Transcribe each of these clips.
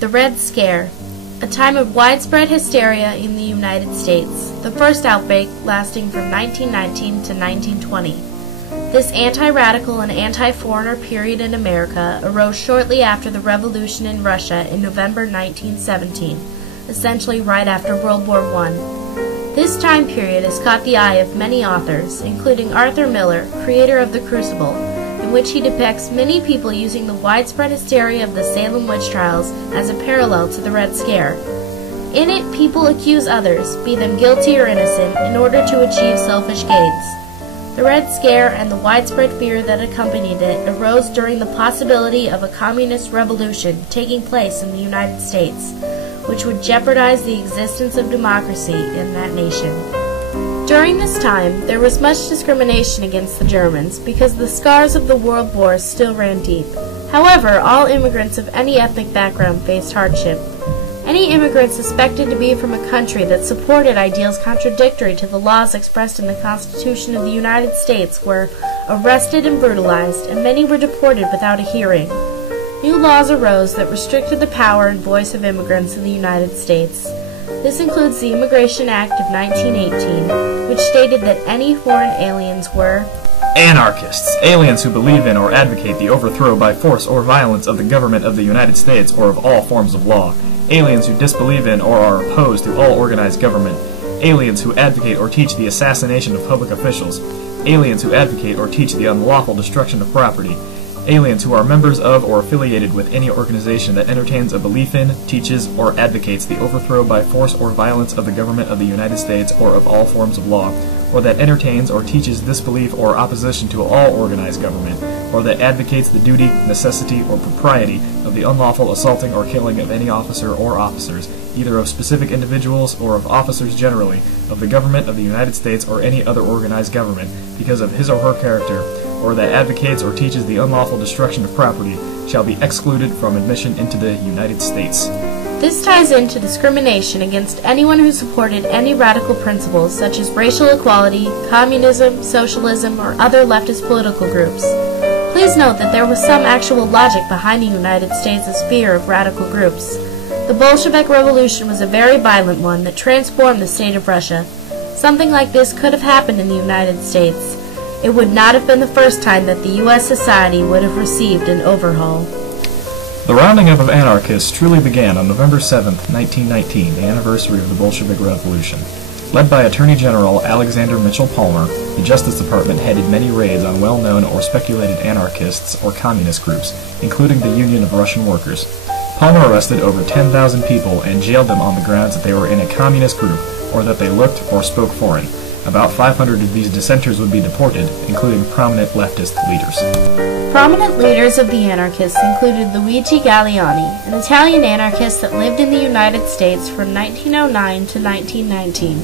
The Red Scare, a time of widespread hysteria in the United States, the first outbreak lasting from 1919 to 1920. This anti-radical and anti-foreigner period in America arose shortly after the revolution in Russia in November 1917, essentially right after World War I. This time period has caught the eye of many authors, including Arthur Miller, creator of The Crucible, in which he depicts many people using the widespread hysteria of the Salem witch trials as a parallel to the Red Scare. In it, people accuse others, be them guilty or innocent, in order to achieve selfish gains. The Red Scare and the widespread fear that accompanied it arose during the possibility of a communist revolution taking place in the United States, which would jeopardize the existence of democracy in that nation. During this time, there was much discrimination against the Germans because the scars of the world wars still ran deep. However, all immigrants of any ethnic background faced hardship. Any immigrant suspected to be from a country that supported ideals contradictory to the laws expressed in the Constitution of the United States were arrested and brutalized, and many were deported without a hearing. New laws arose that restricted the power and voice of immigrants in the United States. This includes the Immigration Act of 1918, which stated that any foreign aliens were anarchists, aliens who believe in or advocate the overthrow by force or violence of the government of the United States or of all forms of law, aliens who disbelieve in or are opposed to all organized government, aliens who advocate or teach the assassination of public officials, aliens who advocate or teach the unlawful destruction of property, aliens who are members of or affiliated with any organization that entertains a belief in, teaches, or advocates the overthrow by force or violence of the government of the United States or of all forms of law, or that entertains or teaches disbelief or opposition to all organized government, or that advocates the duty, necessity, or propriety of the unlawful assaulting or killing of any officer or officers, either of specific individuals or of officers generally, of the government of the United States or any other organized government, because of his or her character, or that advocates or teaches the unlawful destruction of property, shall be excluded from admission into the United States. This ties into discrimination against anyone who supported any radical principles such as racial equality, communism, socialism, or other leftist political groups. Please note that there was some actual logic behind the United States' fear of radical groups. The Bolshevik Revolution was a very violent one that transformed the state of Russia. Something like this could have happened in the United States. It would not have been the first time that the U.S. society would have received an overhaul. The rounding up of anarchists truly began on November 7, 1919, the anniversary of the Bolshevik Revolution. Led by Attorney General Alexander Mitchell Palmer, the Justice Department headed many raids on well-known or speculated anarchists or communist groups, including the Union of Russian Workers. Palmer arrested over 10,000 people and jailed them on the grounds that they were in a communist group or that they looked or spoke foreign. About 500 of these dissenters would be deported, including prominent leftist leaders. Prominent leaders of the anarchists included Luigi Galleani, an Italian anarchist that lived in the United States from 1909 to 1919.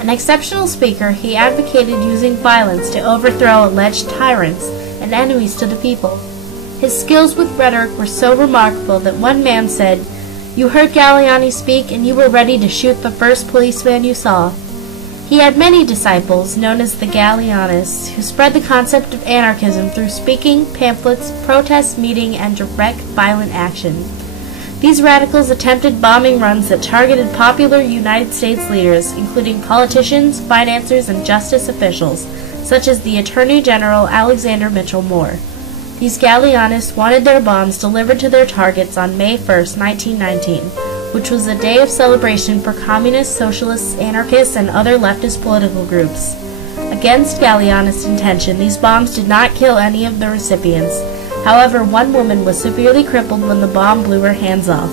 An exceptional speaker, he advocated using violence to overthrow alleged tyrants and enemies to the people. His skills with rhetoric were so remarkable that one man said, "You heard Galleani speak and you were ready to shoot the first policeman you saw." He had many disciples, known as the Galleanists, who spread the concept of anarchism through speaking, pamphlets, protests, meeting, and direct violent action. These radicals attempted bombing runs that targeted popular United States leaders, including politicians, financiers, and justice officials, such as the Attorney General Alexander Mitchell Moore. These Galleanists wanted their bombs delivered to their targets on May 1, 1919. Which was a day of celebration for communists, socialists, anarchists, and other leftist political groups. Against Galleani's intention, these bombs did not kill any of the recipients. However, one woman was severely crippled when the bomb blew her hands off.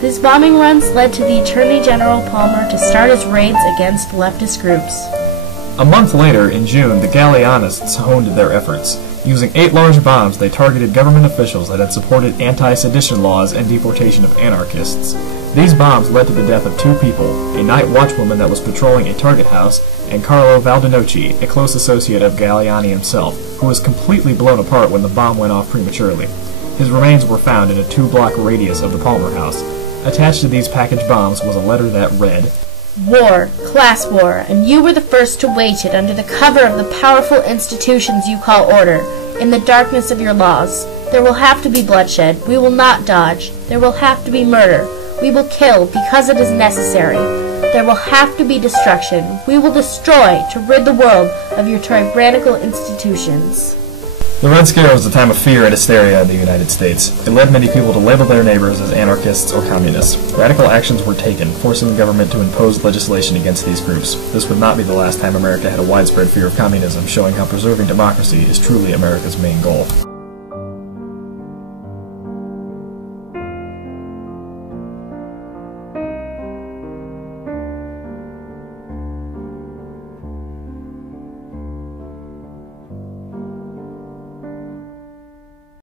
These bombing runs led to the Attorney General Palmer to start his raids against leftist groups. A month later, in June, the Galleanists honed their efforts. Using 8 large bombs, they targeted government officials that had supported anti-sedition laws and deportation of anarchists. These bombs led to the death of 2 people, a night watchwoman that was patrolling a target house, and Carlo Valdinocci, a close associate of Galleani himself, who was completely blown apart when the bomb went off prematurely. His remains were found in a 2-block radius of the Palmer house. Attached to these package bombs was a letter that read, "War, class war, and you were the first to wage it under the cover of the powerful institutions you call order, in the darkness of your laws. There will have to be bloodshed. We will not dodge. There will have to be murder. We will kill because it is necessary. There will have to be destruction. We will destroy to rid the world of your tyrannical institutions. The Red Scare was a time of fear and hysteria in the United States. It led many people to label their neighbors as anarchists or communists. Radical actions were taken, forcing the government to impose legislation against these groups. This would not be the last time America had a widespread fear of communism, showing how preserving democracy is truly America's main goal.